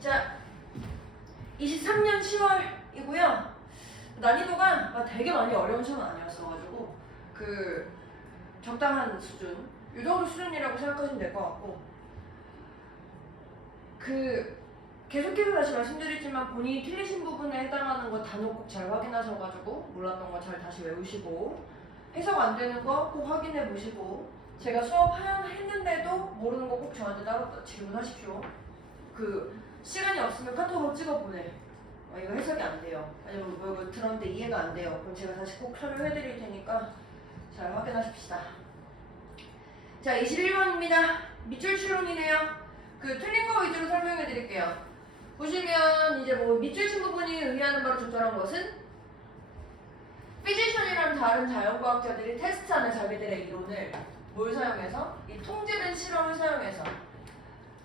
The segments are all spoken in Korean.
자, 23년 10월이고요. 난이도가 되게 많이 어려운 시험은 아니었어가지고 그 적당한 수준, 이 정도 수준이라고 생각하시면 될 것 같고, 계속해서 다시 말씀드리지만 본인이 틀리신 부분에 해당하는 거 단어 꼭 잘 확인하셔가지고 몰랐던 거 잘 다시 외우시고, 해석 안 되는 거 꼭 확인해 보시고, 제가 수업 했는데도 모르는 거 꼭 저한테 따로 질문하십시오. 시간이 없으면 카톡으로 찍어 보내. 이거 해석이 안 돼요. 아니면 이거 들었는데 이해가 안 돼요. 그럼 제가 다시 꼭 설명해 드릴 테니까 잘 확인하십시다. 자, 21번입니다. 밑줄 추론이네요. 틀린 거 위주로 설명해 드릴게요. 보시면 이제 밑줄 친 부분이 의미하는 바로 적절한 것은 피지션이라는 다른 자연과학자들이 테스트하는 자기들의 이론을 뭘 사용해서? 이 통제된 실험을 사용해서.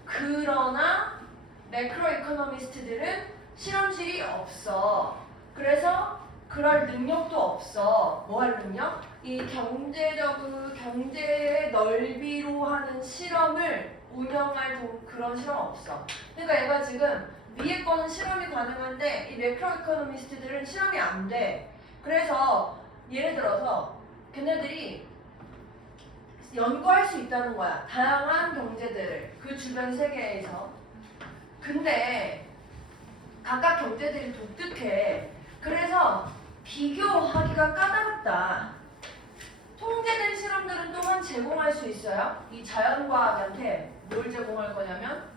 그러나 매크로 이코노미스트들은 실험실이 없어. 그래서 그럴 능력도 없어. 뭐 할 능력? 이 경제의 넓이로 하는 실험을 운영할 그런 실험 없어. 그러니까 얘가 지금 위에 거는 실험이 가능한데 이 매크로 이코노미스트들은 실험이 안 돼. 그래서 예를 들어서 걔네들이 연구할 수 있다는 거야. 다양한 경제들을 그 주변 세계에서. 근데 각각 경제들이 독특해. 그래서 비교하기가 까다롭다. 통제된 실험들은 또한 제공할 수 있어요. 이 자연과학한테 뭘 제공할 거냐면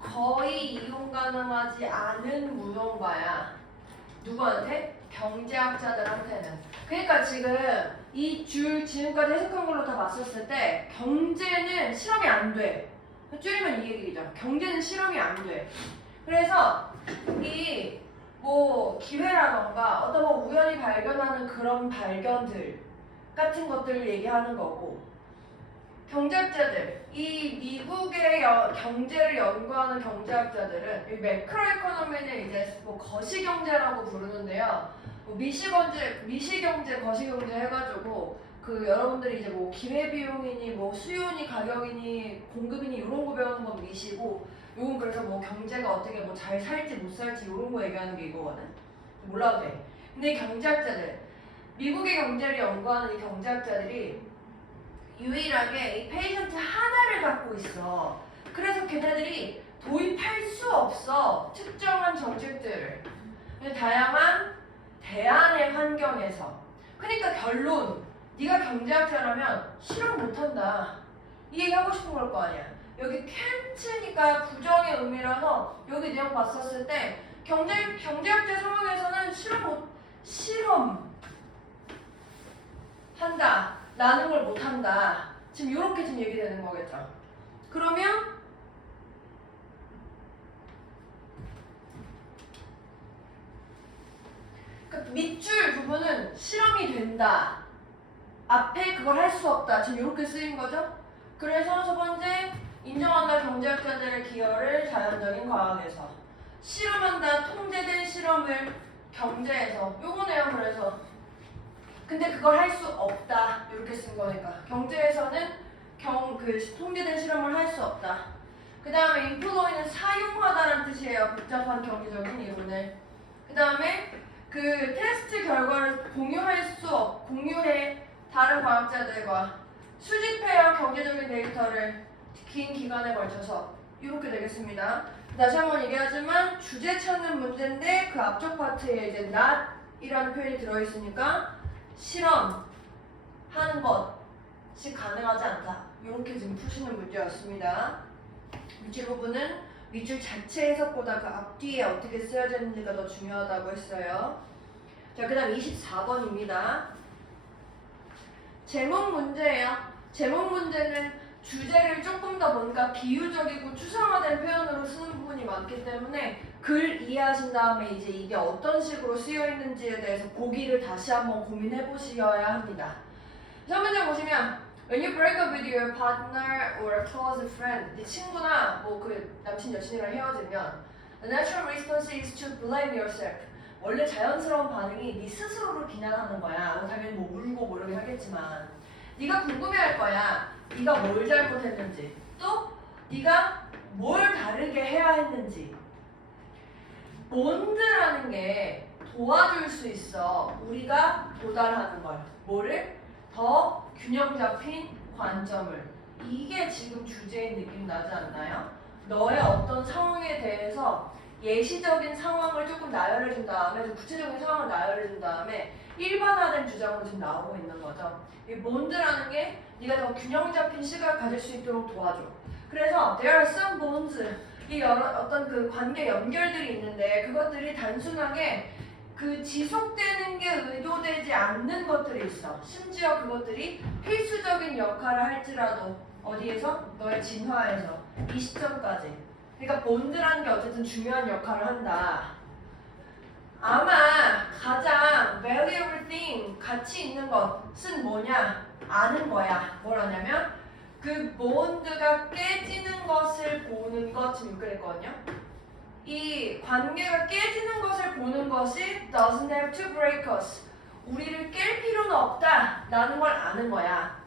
거의 이용 가능하지 않은 무용과야. 누구한테? 경제학자들한테는. 그러니까 지금 이 줄 지금까지 해석한 걸로 다 봤었을 때 경제는 실험이 안 돼. 줄이면 이 얘기죠. 경제는 실험이 안 돼. 그래서 이 기회라던가 어떤 우연히 발견하는 그런 발견들 같은 것들을 얘기하는 거고, 경제학자들, 이 미국의 경제를 연구하는 경제학자들은 이 매크로 이코노미는 이제 거시경제라고 부르는데요. 미시경제, 거시경제 해가지고 여러분들이 이제 기회비용이니 수요니 가격이니 공급이니 이런 거 배우는 건 미시고, 요건 그래서 경제가 어떻게 잘 살지 못 살지 이런 거 얘기하는 게 이거거든. 몰라도 돼. 근데 경제학자들, 미국의 경제를 연구하는 이 경제학자들이 유일하게 이 페이션트 하나를 갖고 있어. 그래서 걔네들이 도입할 수 없어. 특정한 정책들을. 다양한 대안의 환경에서. 그러니까 결론, 네가 경제학자라면 실험 못한다. 이 얘기 하고 싶은 걸 거 아니야. 여기 캔트니까 부정의 의미라서 여기 내용 봤었을 때 경제학자 상황에서는 실험 한다 라는 걸 못한다. 지금 이렇게 얘기되는 거겠죠. 그러면 밑줄 부분은 실험이 된다. 앞에 그걸 할 수 없다. 지금 이렇게 쓰인 거죠. 그래서 첫 번째, 인정한다 경제학자들의 기여를 자연적인 과학에서. 실험한다 통제된 실험을 경제에서. 요거네요. 그래서 근데 그걸 할 수 없다. 이렇게 쓴 거니까. 경제에서는 통제된 실험을 할 수 없다. 그 다음에 인플로이는 사용하다라는 뜻이에요. 복잡한 경제적인 이론을. 그 다음에 테스트 결과를 공유해 다른 과학자들과 수집해야 경제적인 데이터를 긴 기간에 걸쳐서. 이렇게 되겠습니다. 다시 한번 얘기하지만 주제 찾는 문제인데 그 앞쪽 파트에 이제 not이라는 표현이 들어있으니까 실험하는 것이 가능하지 않다. 이렇게 지금 푸시는 문제였습니다. 밑줄 부분은 밑줄 자체 해석보다 그 앞뒤에 어떻게 쓰여졌는지가 더 중요하다고 했어요. 자, 그 다음 24번입니다. 제목 문제예요. 제목 문제는 주제를 조금 더 뭔가 비유적이고 추상화된 표현으로 쓰는 부분이 많기 때문에 글 이해하신 다음에 이제 이게 어떤 식으로 쓰여 있는지에 대해서 보기를 다시 한번 고민해 보셔야 합니다. 첫 문제 보시면 When you break up with your partner or a close friend, 네 친구나 남친 여친이랑 헤어지면 the natural response is to blame yourself. 원래 자연스러운 반응이 네 스스로를 비난하는 거야. 당연히 울고 이러긴 하겠지만 네가 궁금해할 거야. 네가 뭘 잘못했는지, 또 네가 뭘 다르게 해야 했는지. 본드라는 게 도와줄 수 있어. 우리가 도달하는 걸. 뭐를? 더 균형 잡힌 관점을. 이게 지금 주제인 느낌 나지 않나요? 너의 어떤 상황에 대해서 예시적인 상황을 조금 나열해 준 다음에 좀 구체적인 상황을 나열해 준 다음에 일반화된 주장으로 지금 나오고 있는 거죠. 이 본드라는 게 네가 더 균형 잡힌 시각을 가질 수 있도록 도와줘. 그래서 there are some bonds, 이 여러 어떤 그 관계 연결들이 있는데 그것들이 단순하게 그 지속되는 게 의도되지 않는 것들이 있어. 심지어 그것들이 필수적인 역할을 할지라도 어디에서? 너의 진화에서 이 시점까지. 그러니까 본드라는 게 어쨌든 중요한 역할을 한다. 아마 가장 valuable thing, 가치 있는 것은 뭐냐? 아는 거야. 뭘 아냐면 그 본드가 깨지는 것을 보는 것. 지금 그랬거든요. 이 관계가 깨지는 것을 보는 것이 doesn't have to break us. 우리를 깰 필요는 없다 라는 걸 아는 거야.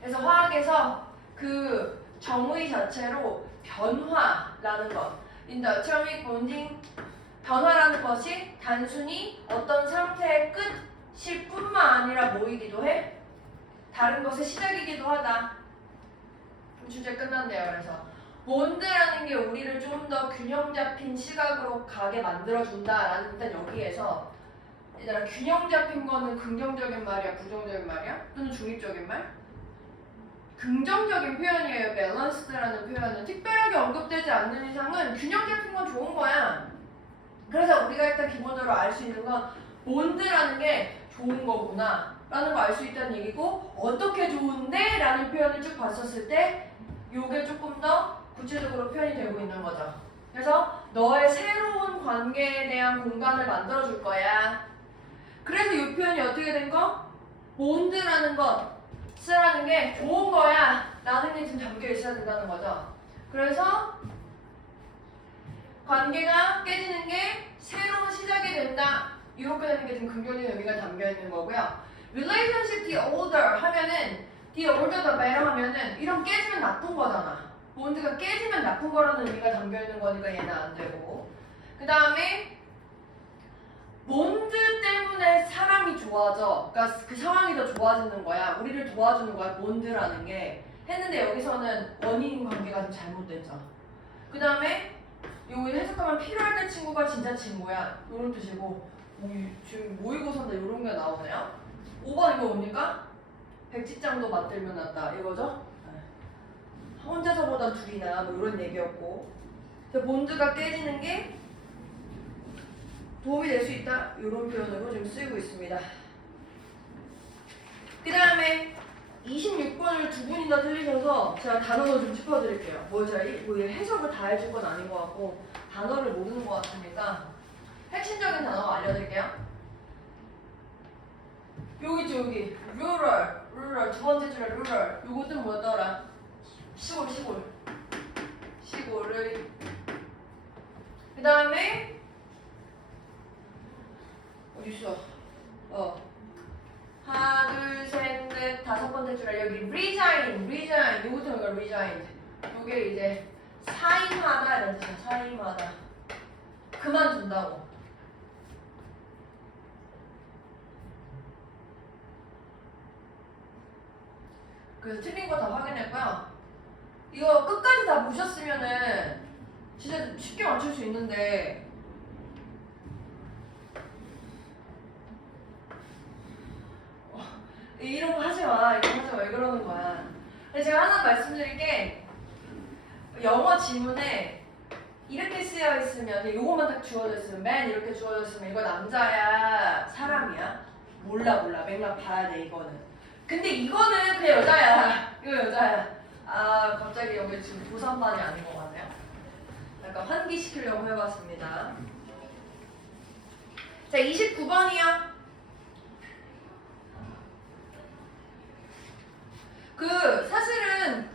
그래서 화학에서 그 정의 자체로 변화라는 것, in the atomic bonding, 변화라는 것이 단순히 어떤 상태의 끝일 뿐만 아니라 뭐이기도 해? 다른 것의 시작이기도 하다. 주제 끝났네요. 그래서 본드라는 게 우리를 좀 더 균형 잡힌 시각으로 가게 만들어준다라는, 일단 여기에서 얘들아, 균형 잡힌 거는 긍정적인 말이야, 부정적인 말이야? 또는 중립적인 말? 긍정적인 표현이에요. 밸런스드라는 표현은 특별하게 언급되지 않는 이상은 균형 잡힌 건 좋은 거야. 그래서 우리가 일단 기본적으로 알 수 있는 건 본드라는 게 좋은 거구나 라는 거 알 수 있다는 얘기고, 어떻게 좋은데? 라는 표현을 쭉 봤었을 때 요게 조금 더 구체적으로 표현이 되고 있는 거죠. 그래서 너의 새로운 관계에 대한 공간을 만들어줄 거야. 그래서 이 표현이 어떻게 된 거? 본드라는 것 쓰라는 게 좋은 거야 라는 게 지금 담겨 있어야 된다는 거죠. 그래서 관계가 깨지는 게 새로운 시작이 된다, 이렇게 되는 게 지금 긍정적인 의미가 담겨 있는 거고요. relationship the older 하면은 the older the better 하면은 이런 깨지면 나쁜 거잖아. 본드가 깨지면 나쁜 거라는 의미가 담겨 있는 거니까 얘는 안 되고, 그 다음에 본드 때문에 사람이 좋아져. 그러니까 그 상황이 더 좋아지는 거야. 우리를 도와주는 거야, 본드라는 게. 했는데 여기서는 원인 관계가 좀 잘못됐죠. 그 다음에 여기 해석하면 필요할 때 친구가 진짜 친구야, 이런 뜻이고, 지금 모의고사인데 이런 게 나오네요. 5번 이거 뭡니까? 백지장도 맞들면 난다, 이거죠? 혼자서보다 둘이나 뭐 이런 얘기였고, 본드가 깨지는 게 도움이 될 수 있다, 이런 표현으로 지금 쓰이고 있습니다. 그 다음에 26번을 두 분이나 틀리셔서 제가 단어로 좀 짚어드릴게요. 뭐 제가 뭐 해석을 다 해줄 건 아닌 것 같고 단어를 모르는 것 같으니까 핵심적인 단어 알려드릴게요. 여기 있죠, 여기 rural 두 번째 줄에 rural, 요것은 뭐였더라? 시골을. 그 다음에 어딨어? 하나, 둘, 셋, 넷, 다섯 번째 줄에 여기 resign, 요것도 뭔가 resigned. 요게 이제 사임하다 이런 뜻이야. 사임하다. 그만둔다고. 그래서 틀린 거 다 확인했고요. 이거 끝까지 다 보셨으면은 진짜 쉽게 맞출 수 있는데, 이런 거 하지 마. 왜 그러는 거야. 근데 제가 하나 말씀드릴 게, 영어 지문에 이렇게 쓰여 있으면, 요거만 딱 주어져 있으면, man 이렇게 주어져 있으면 이거 남자야, 사람이야? 몰라. 맥락 봐야 돼, 이거는. 근데 이거는 그냥 여자야. 이거 여자야. 아, 갑자기 여기 지금 도산반이 아닌 것 같네요. 약간 환기시키려고 해봤습니다. 자, 29번이요. 사실은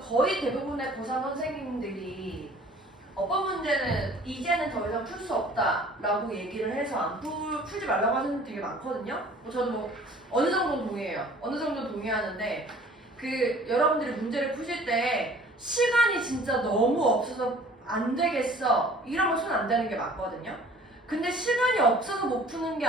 거의 대부분의 고3 선생님들이 어법 문제는 이제는 더 이상 풀 수 없다라고 얘기를 해서 안 풀지 말라고 하는 분들 되게 많거든요. 저도 어느 정도 동의해요. 어느 정도 동의하는데, 여러분들이 문제를 푸실 때 시간이 진짜 너무 없어서 안 되겠어 이러면 손 안 대는 게 맞거든요. 근데 시간이 없어서 못 푸는 게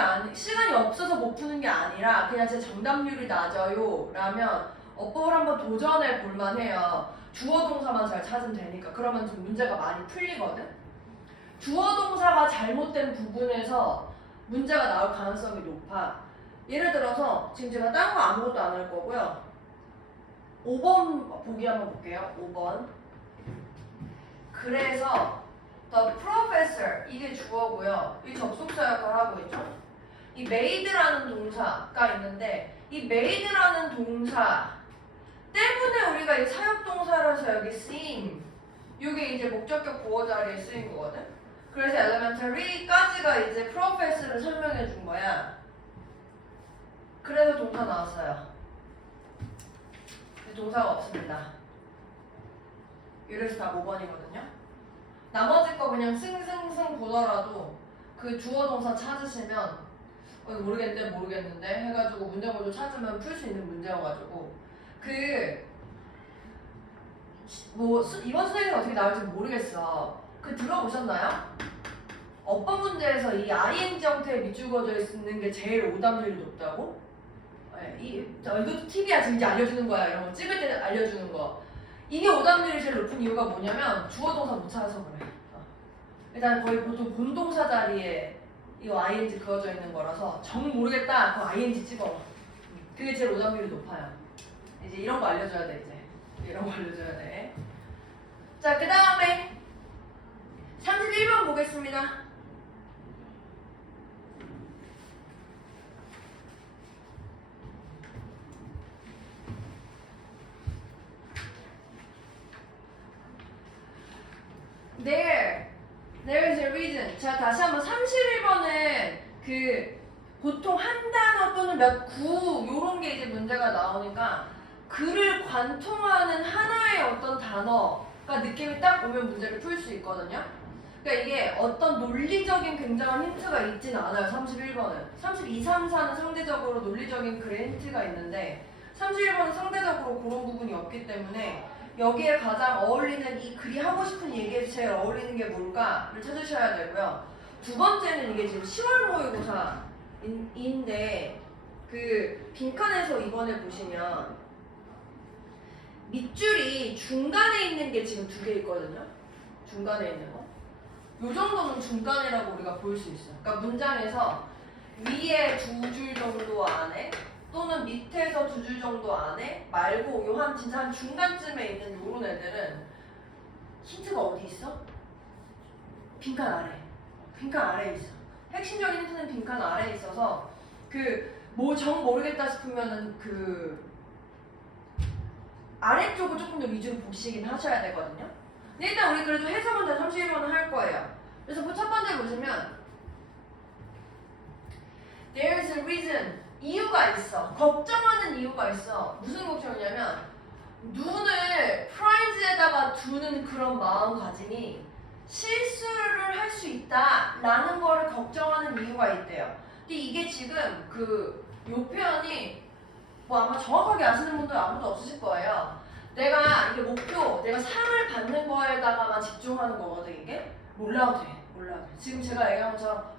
아니라 그냥 제 정답률이 낮아요 라면 어법을 한번 도전해 볼만 해요. 주어 동사만 잘 찾으면 되니까. 그러면 좀 문제가 많이 풀리거든. 주어 동사가 잘못된 부분에서 문제가 나올 가능성이 높아. 예를 들어서 지금 제가 딴 거 아무것도 안 할 거고요. 5번 보기 한번 볼게요. 5번. 그래서 the professor 이게 주어고요. 이 접속사 역할을 하고 있죠. 이 made라는 동사가 있는데 이 made라는 동사 때문에 우리가 이 사역동사라서 여기 쓰인 이게 이제 목적격 보어 자리에 쓰인 거거든. 그래서 elementary까지가 이제 professor를 설명해 준 거야. 그래서 동사 나왔어요. 동사가 없습니다. 이래서 다 5번이거든요. 나머지 거 그냥 승승승 보더라도 그 주어 동사 찾으시면 모르겠는데 해가지고 문제물도 찾으면 풀 수 있는 문제여가지고 이번 수능이 어떻게 나올지 모르겠어. 들어보셨나요? 어법 문제에서 이 ing 형태의 밑줄거져 있는 게 제일 오답률이 높다고? 네, 이것도 팁이야. 지금 이제 알려주는 거야. 이런 거 찍을 때 알려주는 거. 이게 오답률이 제일 높은 이유가 뭐냐면 주어 동사 못 찾아서 그래. 일단 거의 보통 본동사 자리에 이거 ing 그어져 있는 거라서 정 모르겠다. 그럼 ing 찍어. 그게 제일 오답률이 높아요. 이제 이런 거 알려줘야 돼. 이런 거 알려줘야 돼. 자, 그 다음에 31번 보겠습니다. There is a reason. 자, 다시 한번 31번은 보통 한 단어 또는 몇 구 요런 게 이제 문제가 나오니까 글을 관통하는 하나의 어떤 단어가 느낌이 딱 오면 문제를 풀 수 있거든요. 그러니까 이게 어떤 논리적인 굉장한 힌트가 있진 않아요. 31번은. 32, 34는 상대적으로 논리적인 글의 힌트가 있는데 31번은 상대적으로 그런 부분이 없기 때문에 여기에 가장 어울리는 이 글이 하고 싶은 얘기에 제일 어울리는 게 뭘까를 찾으셔야 되고요. 두 번째는 이게 지금 10월 모의고사인데 빈칸에서 이번에 보시면 밑줄이 중간에 있는 게 지금 2개 있거든요. 중간에 있는 거. 요 정도는 중간이라고 우리가 볼 수 있어요. 그러니까 문장에서 위에 2줄 정도 안에 또는 밑에서 2줄 정도 안에 말고 요 진짜 한 중간쯤에 있는 요런 애들은 힌트가 어디 있어? 빈칸 아래. 빈칸 아래에 있어. 핵심적인 힌트는 빈칸 아래에 있어서 정 모르겠다 싶으면은 아래쪽을 조금 더 위주로 보시긴 하셔야 되거든요. 근데 일단 우리 그래도 해석은 다 31번은 할 거예요. 그래서 첫 번째 보시면 There is a reason. 이유가 있어. 걱정하는 이유가 있어. 무슨 걱정이냐면 눈을 프라이즈에다가 두는 그런 마음가짐이 실수를 할 수 있다라는 거를 걱정하는 이유가 있대요. 근데 이게 지금 요 표현이 아마 정확하게 아시는 분들 아무도 없으실 거예요. 이게 목표, 내가 상을 받는 거에다가만 집중하는 거거든. 이게 몰라도 돼. 지금 제가 얘기한 것처럼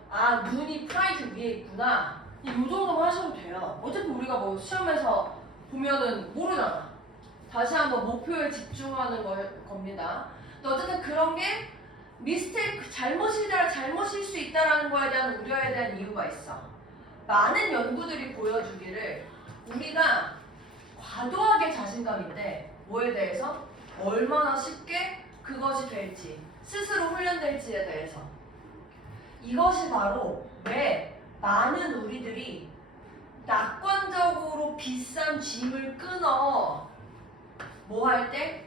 눈이 프라이즈 위에 있구나. 이 정도만 하셔도 돼요. 어차피 우리가 시험에서 보면은 모르잖아. 다시 한번 목표에 집중하는 겁니다. 근데 어쨌든 그런 게 미스테이크, 잘못일 수 있다라는 거에 대한 우려에 대한 이유가 있어. 많은 연구들이 보여주기를 우리가 과도하게 자신감인데 뭐에 대해서 얼마나 쉽게 그것이 될지 스스로 훈련될지에 대해서 이것이 바로 왜 많은 우리들이 낙관적으로 비싼 짐을 끊어 뭐 할 때?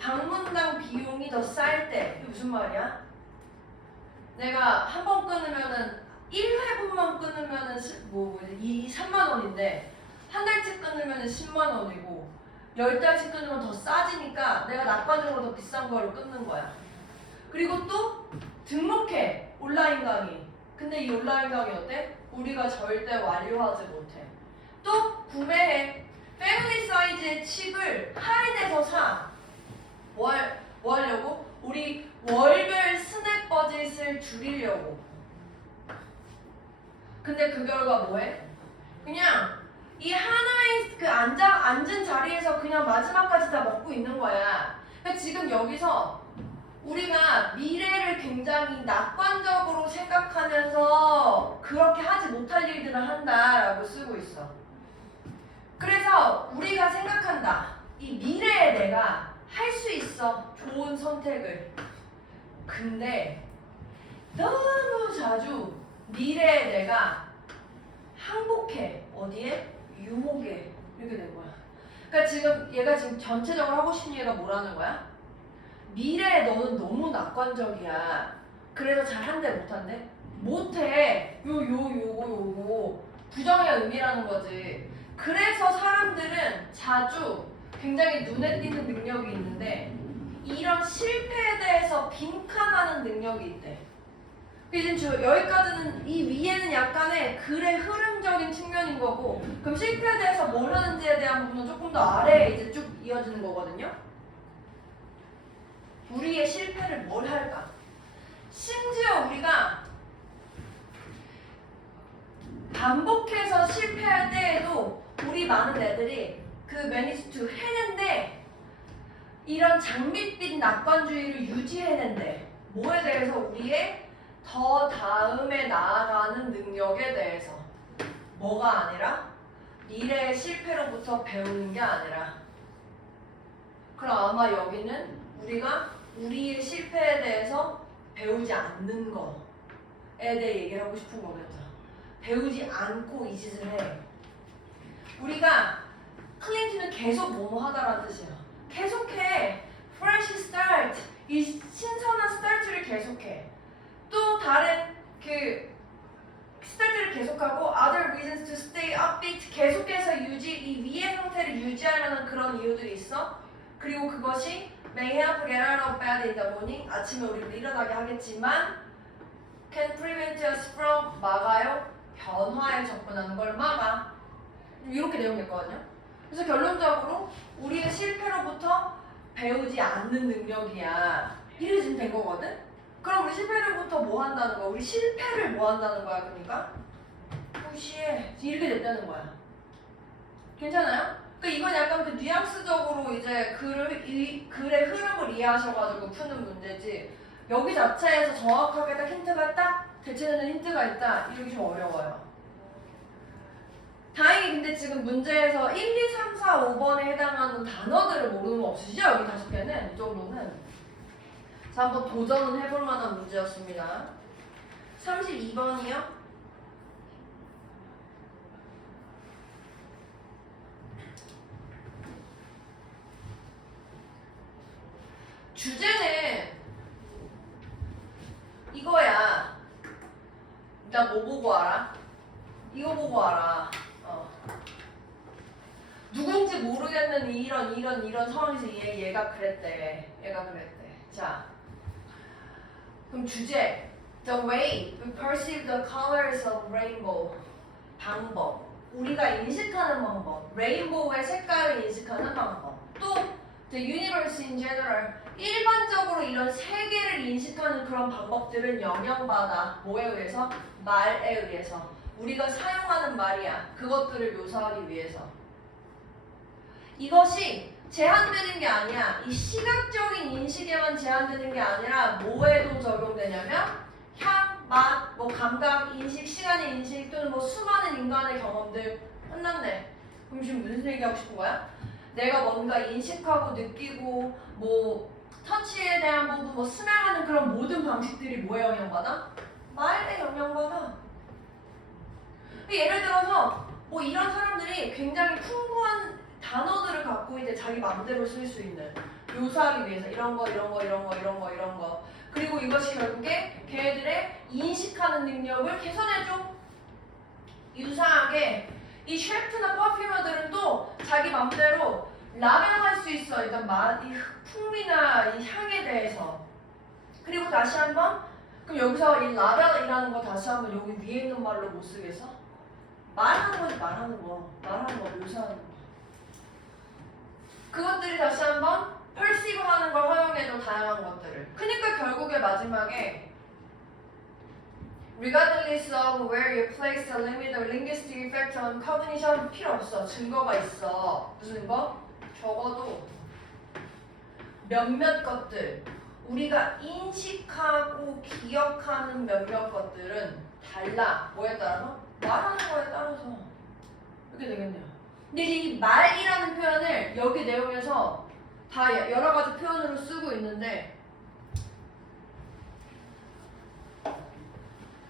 방문당 비용이 더 쌀 때. 그게 무슨 말이야? 내가 한 번 끊으면은 1회분만 끊으면은 3만 원인데 한 달치 끊으면은 10만 원이고 10달치 끊으면 더 싸지니까 내가 낙관적으로 더 비싼 거를 끊는 거야. 그리고 또 등록해. 온라인 강의. 근데 이 온라인 강의 어때? 우리가 절대 완료하지 못해. 또 구매해. 패밀리 사이즈의 칩을 할인해서 사. 뭐 하려고? 우리 월별 스낵 버짓을 줄이려고. 근데 그 결과 뭐해? 그냥 이 하나의 그 앉은 자리에서 그냥 마지막까지 다 먹고 있는 거야. 그러니까 지금 여기서 우리가 미래를 굉장히 낙관적으로 생각하면서 그렇게 하지 못할 일들을 한다라고 쓰고 있어. 그래서 우리가 생각한다. 이 미래에 내가 할 수 있어. 좋은 선택을. 근데 너무 자주 미래에 내가 항복해. 어디에? 유혹에. 이렇게 된 거야. 그러니까 지금 얘가 지금 전체적으로 하고 싶은 얘가 뭐라는 거야? 미래에 너는 너무 낙관적이야. 그래서 잘한대 못한대? 못해. 요거 부정의 의미라는 거지. 그래서 사람들은 자주 굉장히 눈에 띄는 능력이 있는데 이런 실패에 대해서 빈칸하는 능력이 있대. 이제 여기까지는 이 위에는 약간의 글의 흐름적인 측면인 거고, 그럼 실패에 대해서 뭘 하는지에 대한 부분은 조금 더 아래에 이제 쭉 이어지는 거거든요. 우리의 실패를 뭘 할까? 심지어 우리가 반복해서 실패할 때에도 우리 많은 애들이 그 manage to 해낸데 이런 장밋빛 낙관주의를 유지해낸대. 뭐에 대해서? 우리의 더 다음에 나아가는 능력에 대해서. 뭐가 아니라 미래의 실패로부터 배우는 게 아니라. 그럼 아마 여기는 우리가 우리의 실패에 대해서 배우지 않는 거에 대해 얘기를 하고 싶은 거겠죠. 배우지 않고 이 짓을 해. 우리가 클린트는 계속 뭐뭐 하다라는 뜻이야. 계속해. fresh start. 이 신선한 스타트를 계속해. 또 다른 그 스타트를 계속하고 other reasons to stay upbeat. 계속해서 이 위의 상태를 유지할 만한 그런 이유들이 있어. 그리고 그것이 may help get out of bed in the morning. 아침에 우리를 일어나게 하겠지만 can prevent us from 막아요. 변화에 접근하는 걸 막아. 이렇게 내용이었거든요. 그래서 결론적으로 우리의 실패로부터 배우지 않는 능력이야. 이래 지금 된 거거든? 그럼 우리 실패로부터 뭐 한다는 거야? 우리 실패를 뭐 한다는 거야? 그러니까 무시해. 이렇게 됐다는 거야. 괜찮아요? 그러니까 이건 약간 그 뉘앙스적으로 이제 글의 흐름을 이해하셔가지고 푸는 문제지 여기 자체에서 정확하게 딱 힌트가 딱 대체되는 힌트가 있다. 이러기 좀 어려워요. 다행히 근데 지금 문제에서 1, 2, 3, 4, 5번에 해당하는 단어들을 모르는 거 없으시죠? 여기 5개는 이 정도는. 자, 한번 도전은 해볼 만한 문제였습니다. 32번이요. 주제는 이거야. 나 뭐 보고 알아? 이거 보고 알아. 누군지 모르겠는 이런 상황에서 얘가 그랬대. 얘가 그랬대. 자, 그럼 주제. The way we perceive the colors of rainbow. 방법. 우리가 인식하는 방법. 레인보우의 색깔을 인식하는 방법. 또 the universe in general. 일반적으로 이런 세계를 인식하는 그런 방법들은 영향받아. 뭐에 의해서? 말에 의해서. 우리가 사용하는 말이야. 그것들을 묘사하기 위해서. 이것이 제한되는 게 아니야. 이 시각적인 인식에만 제한되는 게 아니라 뭐에도 적용되냐면 향, 맛, 뭐 감각, 인식, 시간의 인식 또는 뭐 수많은 인간의 경험들. 끝났네. 그럼 지금 무슨 얘기하고 싶은 거야? 내가 뭔가 인식하고 느끼고 뭐 터치에 대한 부분, 뭐 스멜하는 그런 모든 방식들이 뭐에 영향받아? 말에 영향받아. 예를 들어서 뭐 이런 사람들이 굉장히 풍부한 단어들을 갖고 이제 자기 마음대로 쓸 수 있는 묘사하기 위해서 이런 거 그리고 이것이 결국에 걔네들의 인식하는 능력을 개선해줘. 유사하게 이 셰프나 퍼퓸러들은 또 자기 마음대로 라벨할 수 있어. 일단 이 풍미나 이 향에 대해서. 그리고 다시 한번 그럼 여기서 이 라벨이라는 거 다시 한번 여기 위에 있는 말로 못 쓰겠어? 말하는 거지. 말하는 거 묘사하는 거. 그것들이 다시 한번 perceive 하는 걸 허용해줘, 다양한 것들을. 그러니까 결국에 마지막에 regardless of where you place the limit of linguistic effect on cognition 필요 없어. 증거가 있어. 무슨 증거? 적어도 몇몇 것들, 우리가 인식하고 기억하는 몇몇 것들은 달라. 뭐에 따라서? 말하는 거에 따라서. 이렇게 되겠네요. 근데 이 말이라는 표현을 여기 내용에서 다 여러 가지 표현으로 쓰고 있는데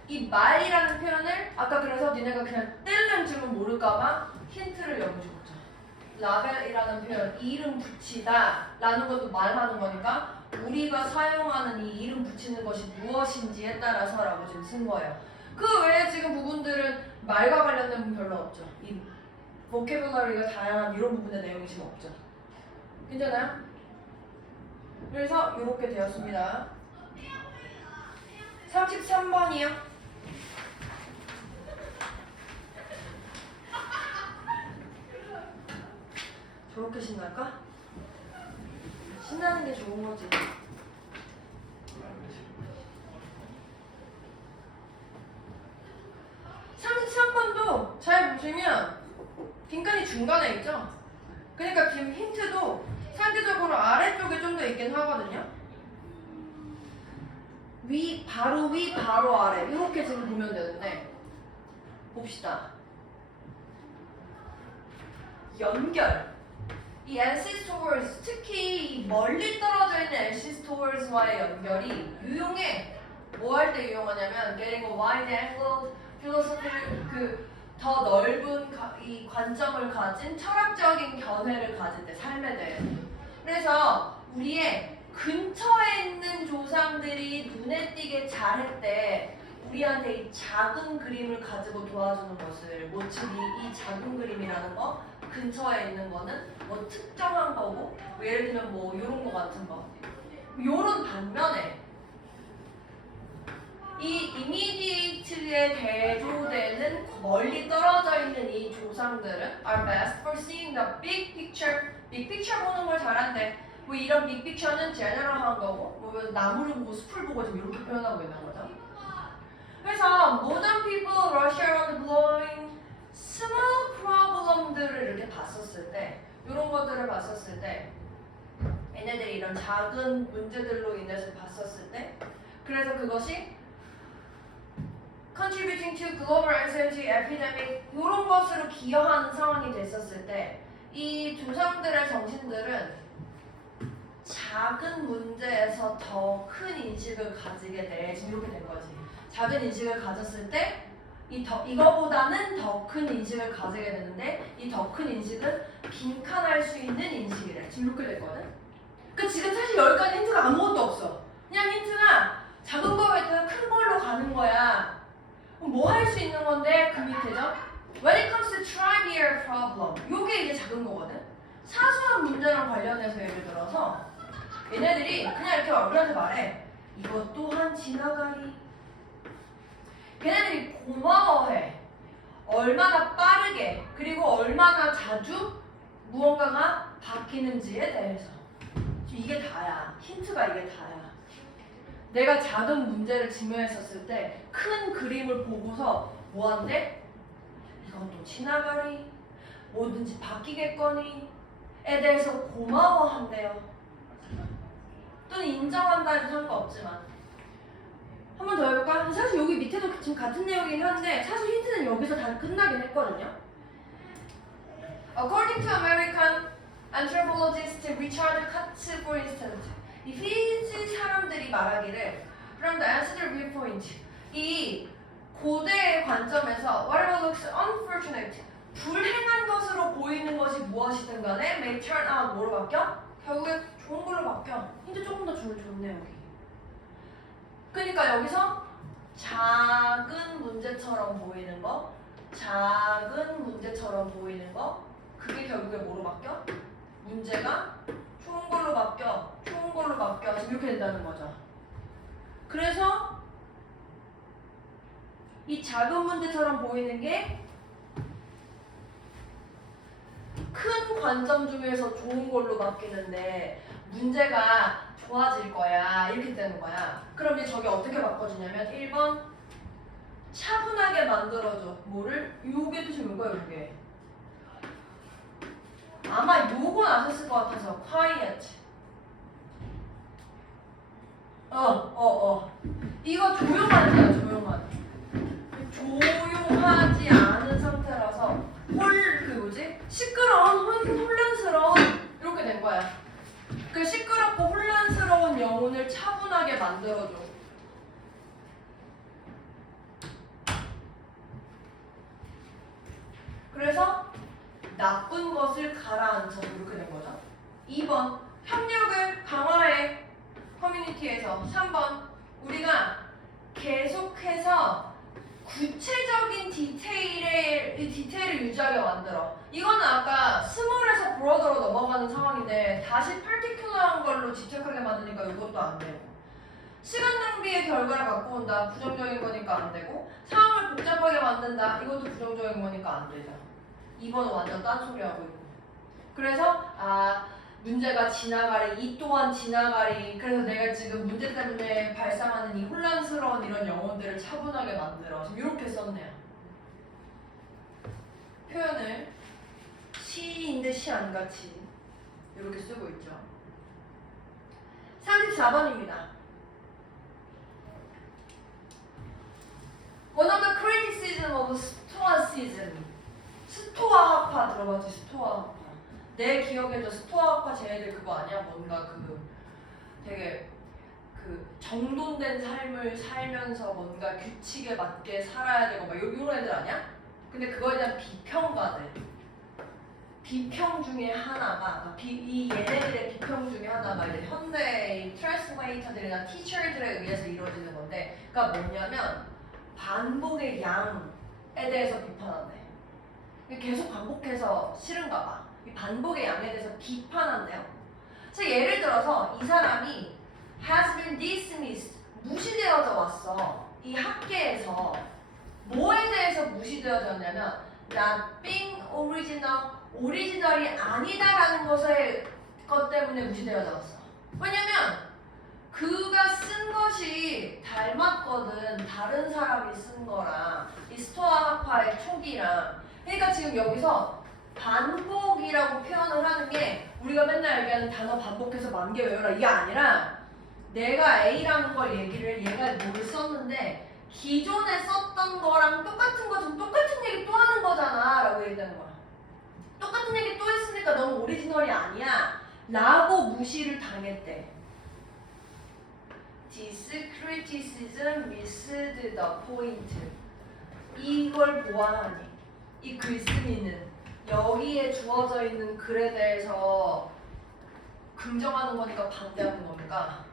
이 말이라는 표현을 아까 그래서 니네가 그냥 떼는 줄은 모를까봐 힌트를 여기 줬죠. 라벨이라는 표현, 이름 붙이다 라는 것도 말하는 거니까 우리가 사용하는 이 이름 붙이는 것이 무엇인지에 따라서 라고 지금 쓴 거예요. 그 외에 지금 부분들은 말과 관련된 부분 별로 없죠. 이 vocabulary가 다양한 이런 부분의 내용이 지금 없죠. 괜찮아요? 그래서 이렇게 되었습니다. 33번이요. 저렇게 신날까? 신나는 게 좋은 거지. 33번도 잘 보시면 빈칸이 중간에 있죠? 그러니까 지금 힌트도 상대적으로 아래쪽에 좀 더 있긴 하거든요. 위, 바로 위, 바로 아래 이렇게 지금 보면 되는데 봅시다. 연결. 이 NC Stores, 특히 이 멀리 떨어져 있는 NC Stores와의 연결이 유용해. 뭐 할 때 유용하냐면 getting a wide angle philosophy, 더 넓은 이 관점을 가진 철학적인 견해를 가질 때 삶에 대해서. 그래서 우리의 근처에 있는 조상들이 눈에 띄게 잘했대. 우리한테 이 작은 그림을 가지고 도와주는 것을 즉 이 작은 그림이라는 거 근처에 있는 거는 뭐 특정한 거고 뭐 예를 들면 뭐 요런 거 같은 거 요런 반면에 이 immediately에 대조되는 멀리 떨어져 있는 이 조상들은 are best for seeing the big picture. big picture 보는 걸 잘한대. 뭐 이런 big picture는 general한 거고 뭐 나무를 보고 숲을 보고 지금 이렇게 표현하고 있는 거죠. 그래서 modern people rush around blowing small problem들을 이렇게 봤었을 때 이런 것들을 봤었을 때 얘네들이 이런 작은 문제들로 인해서 봤었을 때 그래서 그것이 contributing to global anxiety epidemic 이런 것으로 기여하는 상황이 됐었을 때 이 조상들의 정신들은 작은 문제에서 더 큰 인식을 가지게 돼. 지금 이렇게 된 거지. 작은 인식을 가졌을 때 이거보다는 더 큰 인식을 가지게 되는데 이 더 큰 인식은 빈칸할 수 있는 인식이래. 지금 이렇게 됐거든. 그 지금 사실 여기까지 힌트가 아무것도 없어. 그냥 힌트가 작은 거가 있다가 큰 걸로 가는 거야. 그럼 뭐 할 수 있는 건데 그 밑에죠? When it comes to trivial problem, 요게 이제 작은 거거든. 사소한 문제랑 관련해서 예를 들어서 얘네들이 그냥 이렇게 우리한테 말해. 이것 또한 지나가리. 걔네들이 고마워해. 얼마나 빠르게 그리고 얼마나 자주 무언가가 바뀌는지에 대해서. 이게 다야. 힌트가 이게 다야. 내가 작은 문제를 직면했었을 때 큰 그림을 보고서 뭐한대? 이건 또 지나가리. 뭐든지 바뀌겠거니 에 대해서 고마워한대요. 또는 인정한다 해도 상관없지만 한 번 더 해볼까? 사실 여기 밑에도 지금 같은 내용이긴 한데 사실 힌트는 여기서 다 끝나긴 했거든요. According to American anthropologist Richard Katz, for instance, 이 피지 사람들이 말하기를 from the ancient viewpoint, 이 고대의 관점에서 whatever looks unfortunate, 불행한 것으로 보이는 것이 무엇이든 간에 may turn out 뭐로 바뀌어? 결국에 좋은 걸로 바뀌어. 힌트 조금 더 좋네 여기. 그러니까 여기서 작은 문제처럼 보이는 거, 작은 문제처럼 보이는 거, 그게 결국에 뭐로 바뀌어? 문제가 좋은 걸로 바뀌어, 좋은 걸로 바뀌어. 지금 이렇게 된다는 거죠. 그래서 이 작은 문제처럼 보이는 게 큰 관점 중에서 좋은 걸로 바뀌는데 문제가 좋아질 거야. 이렇게 되는 거야. 그럼 이제 저게 어떻게 바꿔주냐면 1번 차분하게 만들어줘. 뭐를? 요게 뜻이 뭐야 요게? 아마 요건 아셨을 것 같아서 quiet. 이거 조용하지야 조용한. 조용하지 않은 상태라서 시끄러운 혼란스러운 이렇게 된 거야. 그 시끄럽고 혼란스러운 영혼을 차분하게 만들어줘. 그래서 나쁜 것을 가라앉혀 이렇게 된 거죠. 2번 협력을 강화해 커뮤니티에서. 3번 우리가 계속해서 구체적인 디테일을 유지하게 만들어. 이거는 아까 스몰에서 브로더로 넘어가는 상황인데 다시 파티큘러한 걸로 집착하게 만드니까 이것도 안 되고, 시간 낭비의 결과를 갖고 온다. 부정적인 거니까 안 되고, 상황을 복잡하게 만든다. 이것도 부정적인 거니까 안 되죠. 2번은 완전 딴소리하고 있고. 그래서 문제가 지나가리, 이 또한 지나가리. 그래서 내가 지금 문제 때문에 발생하는 이 혼란스러운 이런 영혼들을 차분하게 만들어. 지금 이렇게 썼네요. 표현을 시인데 시 안같이 이렇게 쓰고 있죠. 34번입니다. One of the criticism of Stoicism. 스토아학파 들어봤지? 스토아학파. 내 기억에도 스토아학파 쟤네들 그거 아니야? 뭔가 되게 정돈된 삶을 살면서 뭔가 규칙에 맞게 살아야 되고 막 이런 애들 아니야? 근데 그거에 대한 비평가들. 비평 중에 하나가 이 얘네들의 비평 중에 하나가 이제 현대의 트랜스레이터들이나 티처들에 의해서 이루어지는 건데, 그러니까 뭐냐면 반복의 양에 대해서 비판한대. 계속 반복해서 싫은가 봐. 이 반복의 양에 대해서 비판한대요. 그래서 예를 들어서 이 사람이 has been dismissed, 무시되어져 왔어. 이 학계에서 뭐에 대해서 무시되어졌냐면 not being original, 오리지널이 아니다라는 것 때문에 무시되어져 왔어. 왜냐면 그가 쓴 것이 닮았거든. 다른 사람이 쓴 거랑 이 스토아학파의 초기랑. 그러니까 지금 여기서 반복이라고 표현을 하는 게 우리가 맨날 얘기하는 단어 반복해서 만개 외워라 이게 아니라, 내가 A라는 걸 얘가 뭘 썼는데 기존에 썼던 거랑 똑같은 거 좀 똑같은 얘기 또 하는 거잖아 라고 얘기하는 거야. 똑같은 얘기 또 했으니까 너무 오리지널이 아니야 라고 무시를 당했대. This criticism missed the point. 이걸 보아하니 이 글쓴이는 여기에 주어져 있는 글에 대해서 긍정하는 거니까 반대하는 겁니까?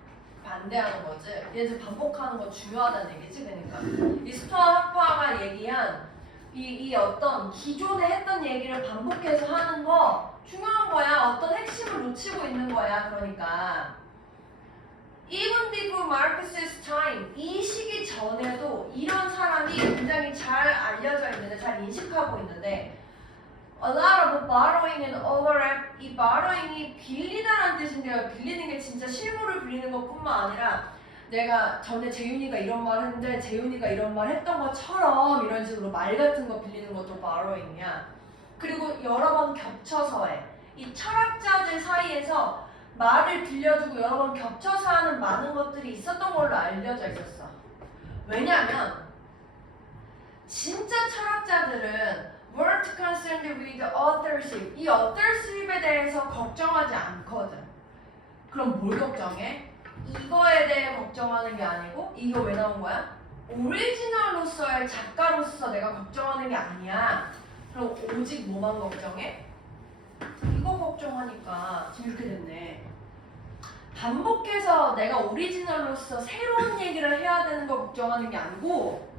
반대하는 거지. 얘들 반복하는 거 중요하다는 얘기지. 그러니까 이 스토아 학파가 얘기한 이 어떤 기존에 했던 얘기를 반복해서 하는 거 중요한 거야. 어떤 핵심을 놓치고 있는 거야. 그러니까 even before Marcus's time, 이 시기 전에도 이런 사람이 굉장히 잘 알려져 있는데, 잘 인식하고 있는데, a lot of borrowing and overlap. 이 borrowing이 빌리다라는 뜻인데요. 빌리는 게 진짜 실물을 빌리는 것뿐만 아니라 내가 전에 재윤이가 이런 말 했는데 재윤이가 이런 말 했던 것처럼 이런 식으로 말 같은 거 빌리는 것도 borrowing이야. 그리고 여러 번 겹쳐서 해. 이 철학자들 사이에서 말을 빌려주고 여러 번 겹쳐서 하는 많은 것들이 있었던 걸로 알려져 있었어. 왜냐면 진짜 철학자들은 weren't concerned with authorship. 이 authorship에 대해서 걱정하지 않거든. 그럼 뭘 걱정해? 이거에 대해 걱정하는 게 아니고, 이거 왜 나온 거야? 오리지널로서의 작가로서 내가 걱정하는 게 아니야. 그럼 오직 뭐만 걱정해? 이거 걱정하니까 지금 이렇게 됐네. 반복해서 내가 오리지널로서 새로운 얘기를 해야 되는 걸 걱정하는 게 아니고,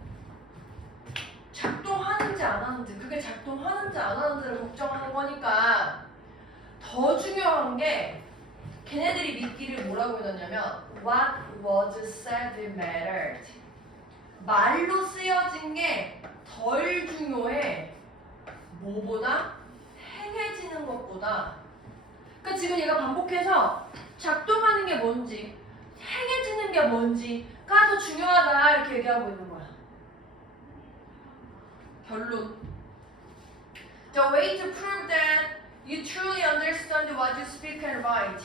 작동하는지 안 하는지, 그게 작동하는지 안 하는지를 걱정하는 거니까. 더 중요한 게 걔네들이 믿기를 뭐라고 해놨냐면 what was said mattered. 말로 쓰여진 게 덜 중요해. 뭐보다? 행해지는 것보다 그러니까 지금 얘가 반복해서 작동하는 게 뭔지 행해지는 게 뭔지가 더 중요하다 이렇게 얘기하고 있는 거야. 결론. The way to prove that you truly understand what you speak and write.